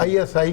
ISI,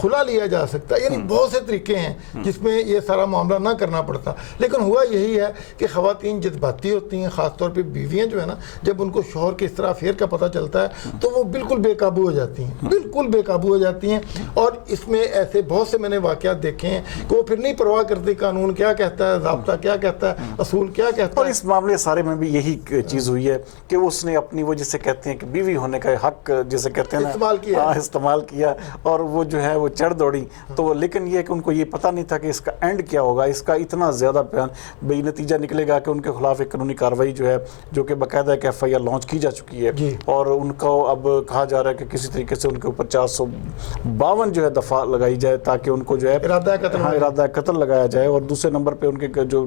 کھلا لیا جا سکتا ہے, یعنی بہت سے طریقے ہیں جس میں یہ سارا معاملہ نہ کرنا پڑتا. لیکن ہوا یہی ہے کہ خواتین جذباتی ہوتی ہیں, خاص طور پہ بیویاں جو ہے نا, جب ان کو شوہر کے اس طرح افیئر کا پتہ چلتا ہے تو وہ بالکل بے قابو ہو جاتی ہیں, بالکل بے قابو ہو جاتی ہیں. اور اس میں ایسے بہت سے میں نے واقعات دیکھے ہیں کہ وہ پھر نہیں پرواہ کرتی قانون کیا کہتا ہے, ضابطہ کیا کہتا ہے, اصول کیا کہتا ہے. اور اس معاملے سارے میں بھی یہی چیز ہوئی ہے کہ اس نے اپنی وہ جسے کہتے ہیں کہ بیوی ہونے کا حق جسے کہتے ہیں استعمال کیا اور وہ جو ہے وہ چڑھ دوڑی. تو لیکن یہ کہ ان کو یہ پتہ نہیں تھا کہ اس کا اینڈ کیا ہوگا, اس کا اتنا زیادہ بے نتیجہ نکلے گا کہ ان کے خلاف ایک قانونی کارروائی جو ہے جو کہ باقاعدہ ایک FIR لانچ کی جا چکی ہے اور ان کو اب کہا جا رہا ہے کہ کسی طریقے سے ان کے اوپر 452 جو ہے دفعہ لگائی جائے تاکہ ان کو جو ہے ارادہ قتل لگایا جائے, اور دوسرے نمبر پہ ان کے جو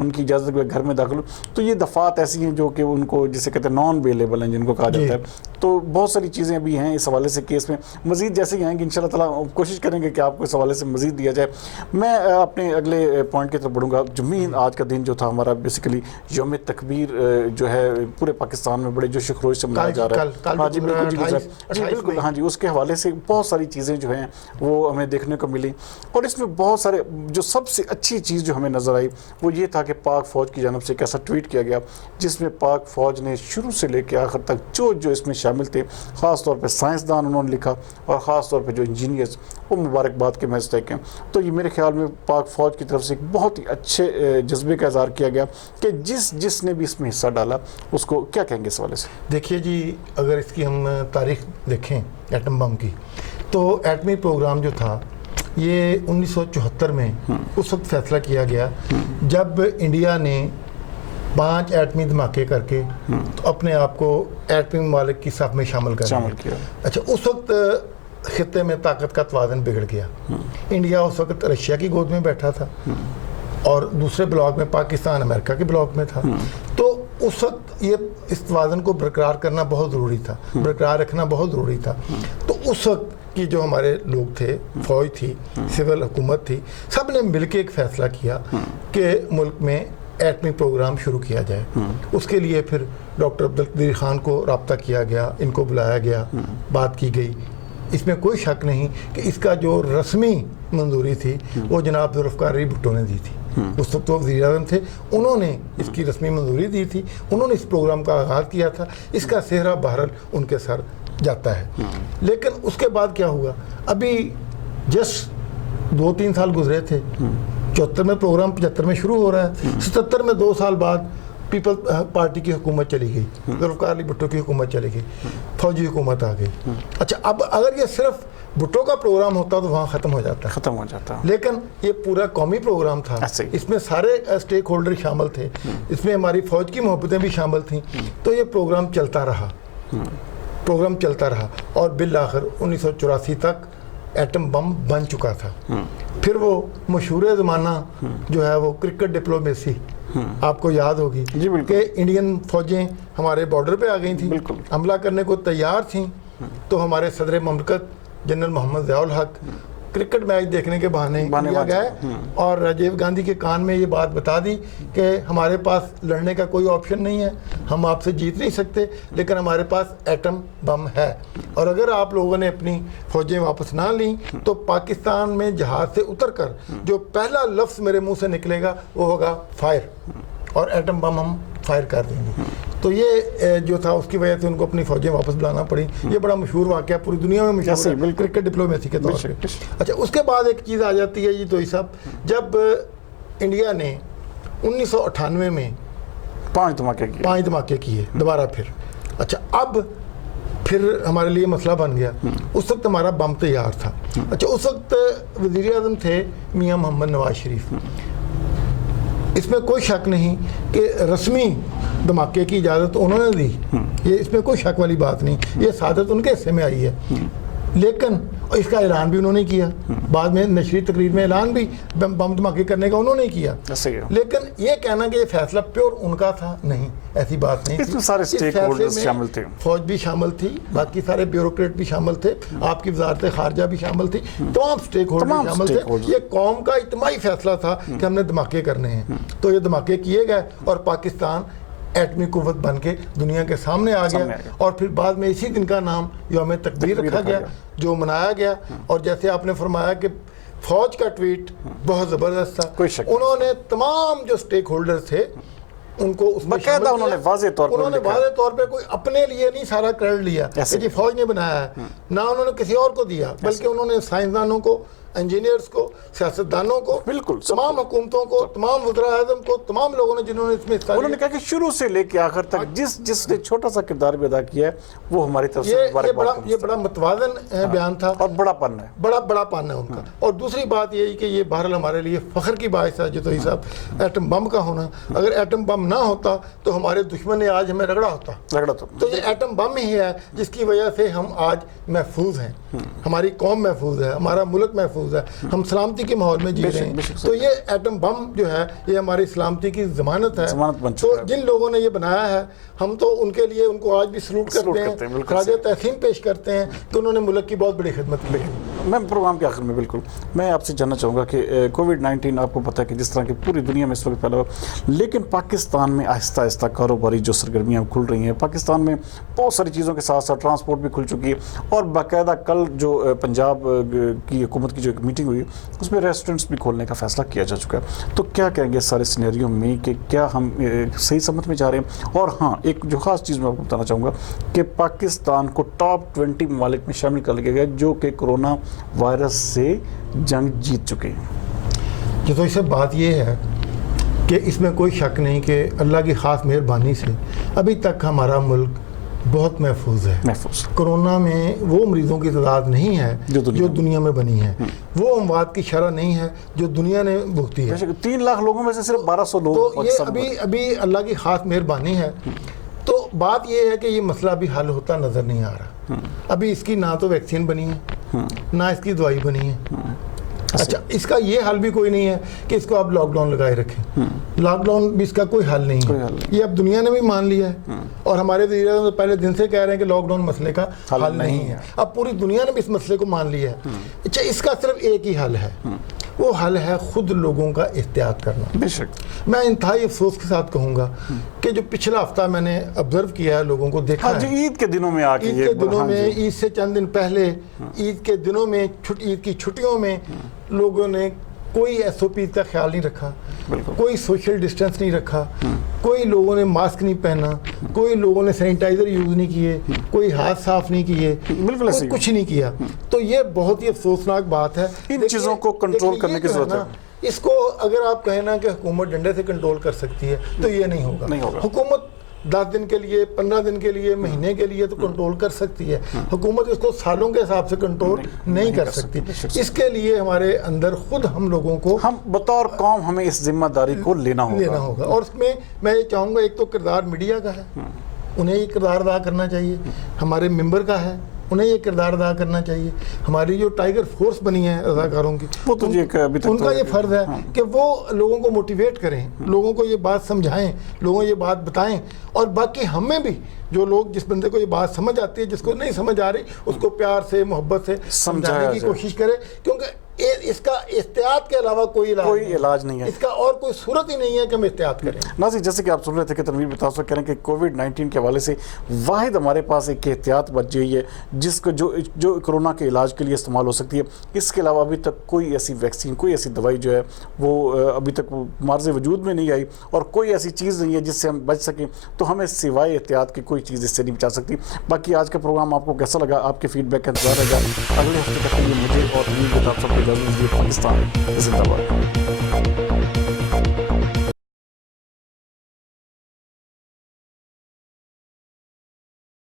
ان کی اجازت کے گھر میں داخل. تو یہ دفعات ایسی ہیں جو کہ ان کو جسے کہتے ہیں نان بیلیبل ہیں جن کو کہا جاتا ہے. تو بہت ساری چیزیں بھی ہیں اس حوالے سے کیس میں, مزید جیسے ہی آئیں گے انشاءاللہ تعالیٰ کوشش کریں گے کہ آپ کو اس حوالے سے مزید دیا جائے. میں اپنے اگلے پوائنٹ کی طرف بڑھوں گا. جمعین آج کا دن جو تھا ہمارا بیسیکلی یوم تکبیر جو ہے پورے پاکستان میں بڑے جوش و خروش سے منایا جا رہا ہے. ہاں جی بالکل, ہاں جی اس کے حوالے سے بہت ساری چیزیں جو ہیں وہ ہمیں دیکھنے کو ملی, اور اس میں بہت سارے جو سب سے اچھی چیز جو ہمیں نظر آئی وہ یہ تھا کہ پاک فوج کی جانب سے ایک ایسا ٹویٹ کیا گیا جس میں پاک فوج نے شروع سے لے کے آخر تک جو اس میں شامل تھے, خاص طور پہ سائنسدان انہوں نے لکھا اور خاص طور پہ جو انجینئرز, وہ مبارکباد کے مستحق ہیں. تو یہ میرے خیال میں پاک فوج کی طرف سے ایک بہت ہی اچھے جذبے کا اظہار کیا گیا کہ جس نے بھی اس میں حصہ ڈالا اس کو کیا کہیں گے اس حوالے سے. دیکھیے جی, اگر اس کی ہم تاریخ دیکھیں ایٹم بم کی, تو ایٹمی پروگرام جو تھا یہ 1974 میں اس وقت فیصلہ کیا گیا جب انڈیا نے 5 ایٹمی دھماکے کر کے تو اپنے آپ کو ایٹمی ممالک کی صف میں شامل کیا. اچھا, اس وقت خطے میں طاقت کا توازن بگڑ گیا. انڈیا اس وقت رشیا کی گود میں بیٹھا تھا اور دوسرے بلاک میں پاکستان امریکہ کے بلاک میں تھا. تو اس وقت یہ اس توازن کو برقرار کرنا بہت ضروری تھا, برقرار رکھنا بہت ضروری تھا. تو اس وقت کی جو ہمارے لوگ تھے, فوج تھی, سول حکومت تھی, سب نے مل کے ایک فیصلہ کیا کہ ملک میں ایٹمی پروگرام شروع کیا جائے. اس کے لیے پھر ڈاکٹر عبدالقدیر خان کو رابطہ کیا گیا, ان کو بلایا گیا, بات کی گئی. اس میں کوئی شک نہیں کہ اس کا جو رسمی منظوری تھی وہ جناب ذوالفقار علی بھٹو نے دی تھی. اس وقت وہ وزیر اعظم تھے, انہوں نے اس کی رسمی منظوری دی تھی, انہوں نے اس پروگرام کا آغاز کیا تھا. اس کا سہرا بہرحال ان کے سر جاتا ہے. لیکن اس کے بعد کیا ہوا, ابھی جسٹ 2-3 سال گزرے تھے. 74 میں پروگرام 75 میں شروع ہو رہا ہے, 77 میں 2 سال بعد پیپل پارٹی کی حکومت چلی گئی, ذوالفقار علی بھٹو کی حکومت چلی گئی, فوجی حکومت آ گئی. اچھا, اب اگر یہ صرف بھٹو کا پروگرام ہوتا تو وہاں ختم ہو جاتا, لیکن یہ پورا قومی پروگرام تھا. اس میں سارے اسٹیک ہولڈر شامل تھے, اس میں ہماری فوج کی محبتیں بھی شامل تھیں. تو یہ پروگرام چلتا رہا اور بالآخر 1984 تک ایٹم بم بن چکا تھا. پھر وہ مشہور زمانہ جو ہے وہ کرکٹ ڈپلومیسی آپ کو یاد ہوگی کہ انڈین فوجیں ہمارے بارڈر پہ آ گئی تھیں, حملہ کرنے کو تیار تھیں. تو ہمارے صدر مملکت جنرل محمد ضیاء الحق کرکٹ میچ دیکھنے کے بہانے لیا گئے اور راجیو گاندھی کے کان میں یہ بات بتا دی کہ ہمارے پاس لڑنے کا کوئی آپشن نہیں ہے, ہم آپ سے جیت نہیں سکتے, لیکن ہمارے پاس ایٹم بم ہے, اور اگر آپ لوگوں نے اپنی فوجیں واپس نہ لیں تو پاکستان میں جہاز سے اتر کر جو پہلا لفظ میرے منہ سے نکلے گا وہ ہوگا فائر, اور ایٹم بم ہم فائر کر دیں گے. تو یہ جو تھا اس کی وجہ سے ان کو اپنی فوجیں واپس بلانا پڑی. یہ بڑا مشہور واقعہ پوری دنیا میں مشہور ہے کرکٹ ڈپلومیسی کے طور پہ. اچھا, اس کے بعد ایک چیز آ جاتی ہے جی دوئی صاحب, جب انڈیا نے 1998 میں 5 دھماکے کیے دوبارہ پھر. اچھا, اب پھر ہمارے لیے مسئلہ بن گیا. اس وقت ہمارا بم تیار تھا. اچھا, اس وقت وزیر اعظم تھے میاں محمد نواز شریف. اس میں کوئی شک نہیں کہ رسمی دھماکے کی اجازت انہوں نے دی, یہ اس میں کوئی شک والی بات نہیں, یہ سعادت ان کے حصے میں آئی ہے. لیکن اس کا اعلان بھی انہوں نے کیا, بعد میں نشری تقریر میں اعلان بھی بم دھماکے کرنے کا انہوں نے کیا. لیکن یہ کہنا کہ یہ فیصلہ پیور ان کا تھا, نہیں, ایسی بات نہیں. اس میں سارے سٹیک ہولڈرز شامل تھے, فوج بھی شامل تھی, باقی سارے بیوروکریٹ بھی شامل تھے, آپ کی وزارت خارجہ بھی شامل تھی, تمام سٹیک ہولڈر شامل تھے. یہ قوم کا اجتماعی فیصلہ تھا کہ ہم نے دھماکے کرنے ہیں. تو یہ دھماکے کیے گئے اور پاکستان ایٹمی قوت بن کے دنیا کے سامنے آ گیا اور پھر بعد میں اسی دن کا نام یوم تکبیر رکھا گیا جو منایا گیا. اور جیسے آپ نے فرمایا کہ فوج کا ٹویٹ بہت زبردست تھا, انہوں نے تمام جو سٹیک ہولڈر تھے ان کو اس میں باقاعدہ انہوں نے واضح طور پہ کوئی اپنے لیے نہیں سارا کریڈٹ لیا کہ جی فوج نے بنایا ہے, نہ انہوں نے کسی اور کو دیا, بلکہ انہوں نے سائنسدانوں کو, انجینئرز کو, سیاستدانوں کو, بالکل تمام حکومتوں کو, تمام وزراء اعظم کو, تمام لوگوں نے جنہوں نے اس میں حصہ لیا. انہوں نے کہا کہ شروع سے لے کے آخر تک جس نے چھوٹا سا کردار بھی ادا کیا ہے وہ ہماری طرف سے یہ بڑا متوازن بیان تھا اور بڑا پن ہے, بڑا پن ہے ان کا. اور دوسری بات یہ کہ یہ بہرحال ہمارے لیے فخر کی باعث ہے جتوئی صاحب ایٹم بم کا ہونا. اگر ایٹم بم نہ ہوتا تو ہمارے دشمن نے آج ہمیں رگڑا ہوتا. تو یہ ایٹم بم ہی ہے جس کی وجہ سے ہم آج محفوظ ہیں, ہماری قوم محفوظ ہے, ہمارا ملک محفوظ ہے, ہم سلامتی کے ماحول میں جی رہے ہیں. تو یہ ایٹم بم جو ہے یہ ہماری سلامتی کی ضمانت ہے. تو جن لوگوں نے یہ بنایا ہے ہم تو ان کے لیے ان کو آج بھی سلوٹ کرتے ہیں, خراج تحسین پیش کرتے ہیں کہ انہوں نے ملک کی بہت بڑی خدمت کی. میں پروگرام کے آخر میں بالکل میں آپ سے جاننا چاہوں گا کہ کووڈ-19 آپ کو پتہ ہے کہ جس طرح کی پوری دنیا میں اس وقت پھیلا ہوا, لیکن پاکستان میں آہستہ آہستہ کاروباری جو سرگرمیاں کھل رہی ہیں, پاکستان میں بہت ساری چیزوں کے ساتھ ساتھ ٹرانسپورٹ بھی کھل چکی ہے, اور باقاعدہ کل جو پنجاب کی حکومت کی جو ایک میٹنگ ہوئی اس میں ریسٹورنٹس بھی کھولنے کا فیصلہ کیا جا چکا ہے. تو کیا کہیں گے سارے سینیریو میں کہ کیا ہم صحیح سمت میں جا رہے ہیں؟ اور ہاں ایک جو خاص چیز میں آپ کو بتانا چاہوں گا کہ پاکستان کو ٹاپ 20 ممالک میں شامل کر لیا گیا جو کہ کرونا وائرس سے جنگ جیت چکے ہیں. جو تو اس سے بات یہ ہے کہ اس میں کوئی شک نہیں کہ اللہ کی خاص مہربانی سے ابھی تک ہمارا ملک بہت محفوظ ہے. کرونا میں وہ مریضوں کی تعداد نہیں ہے جو دنیا میں بنی ہے, وہ اموات کی شرح نہیں ہے جو دنیا نے بھگتی ہے. 3 لاکھ لوگوں میں سے صرف 1200 لوگ. تو یہ ابھی اللہ کی خاص مہربانی ہے. تو بات یہ ہے کہ یہ مسئلہ ابھی حل ہوتا نظر نہیں آ رہا. ابھی اس کی نہ تو ویکسین بنی ہے نہ اس کی دوائی بنی ہے. اچھا, اس کا یہ حل بھی کوئی نہیں ہے کہ اس کو آپ لاک ڈاؤن لگائے رکھیں. لاک ڈاؤن بھی اس کا کوئی حل نہیں ہے. یہ اب دنیا نے بھی مان لیا ہے, اور ہمارے وزیر اعظم پہلے دن سے کہہ رہے ہیں کہ لاک ڈاؤن مسئلے کا حل نہیں ہے. اب پوری دنیا نے بھی اس مسئلے کو مان لیا ہے. اچھا, اس کا صرف ایک ہی حل ہے, وہ حل ہے خود لوگوں کا احتیاط کرنا. بے شک میں انتہائی افسوس کے ساتھ کہوں گا کہ جو پچھلا ہفتہ میں نے آبزرو کیا ہے, لوگوں کو دیکھا ہے عید کے دنوں میں عید کے دنوں میں, عید سے چند دن پہلے, عید کے دنوں میں, عید کی چھٹیوں میں لوگوں نے کوئی ایس او پی کا خیال نہیں رکھا, کوئی سوشل ڈسٹینس نہیں رکھا, کوئی لوگوں نے ماسک نہیں پہنا, کوئی لوگوں نے سینیٹائزر یوز نہیں کیے, کوئی ہاتھ صاف نہیں کیے, کچھ نہیں کیا. تو یہ بہت ہی افسوسناک بات ہے. ان چیزوں کو کنٹرول کرنے کی ضرورت ہے. اس کو اگر آپ کہیں نا کہ حکومت ڈنڈے سے کنٹرول کر سکتی ہے تو یہ نہیں ہوگا. حکومت 10 دن کے لیے, 15 دن کے لیے, مہینے کے لیے تو کنٹرول کر سکتی ہے. حکومت اس کو سالوں کے حساب سے کنٹرول نہیں کر سکتی. اس کے لیے ہمارے اندر خود ہم لوگوں کو, ہم بطور قوم ہمیں اس ذمہ داری کو لینا ہوگا. اور اس میں یہ چاہوں گا, ایک تو کردار میڈیا کا ہے, انہیں یہ کردار ادا کرنا چاہیے. ہمارے ممبر کا ہے, انہیں یہ کردار ادا کرنا چاہیے. ہماری جو ٹائیگر فورس بنی ہے اداکاروں کی, ان کا یہ فرض ہے کہ وہ لوگوں کو موٹیویٹ کریں, لوگوں کو یہ بات سمجھائیں, لوگوں کو یہ بات بتائیں. اور باقی ہمیں بھی جو لوگ, جس بندے کو یہ بات سمجھ آتی ہے, جس کو نہیں سمجھ آ رہی, اس کو پیار سے, محبت سے سمجھانے کی کوشش کرے, کیونکہ اس کا احتیاط کے علاوہ کوئی علاج نہیں ہے. اس کا اور کوئی صورت ہی نہیں ہے کہ ہم احتیاط کریں. ناظرین, جیسے کہ آپ سن رہے تھے کہ تنویر بتاث کہہ رہے ہیں کہ کووڈ-19 کے حوالے سے واحد ہمارے پاس ایک احتیاط بچ گئی ہے جس کو جو کرونا کے علاج کے لیے استعمال ہو سکتی ہے. اس کے علاوہ ابھی تک کوئی ایسی ویکسین, کوئی ایسی دوائی جو ہے وہ ابھی تک معرض وجود میں نہیں آئی, اور کوئی ایسی چیز نہیں ہے جس سے ہم بچ سکیں. تو ہمیں سوائے احتیاط کی کوئی چیز اس سے نہیں بچا سکتی. باقی آج کا پروگرام آپ کو کیسا لگا؟ آپ کے فیڈ بیک کا انتظار رہے گا. اگلے ہفتے تک کے لیے مجھے اور تنویر بتاث کو اجازت دیجیے. پاکستان زندہ باد.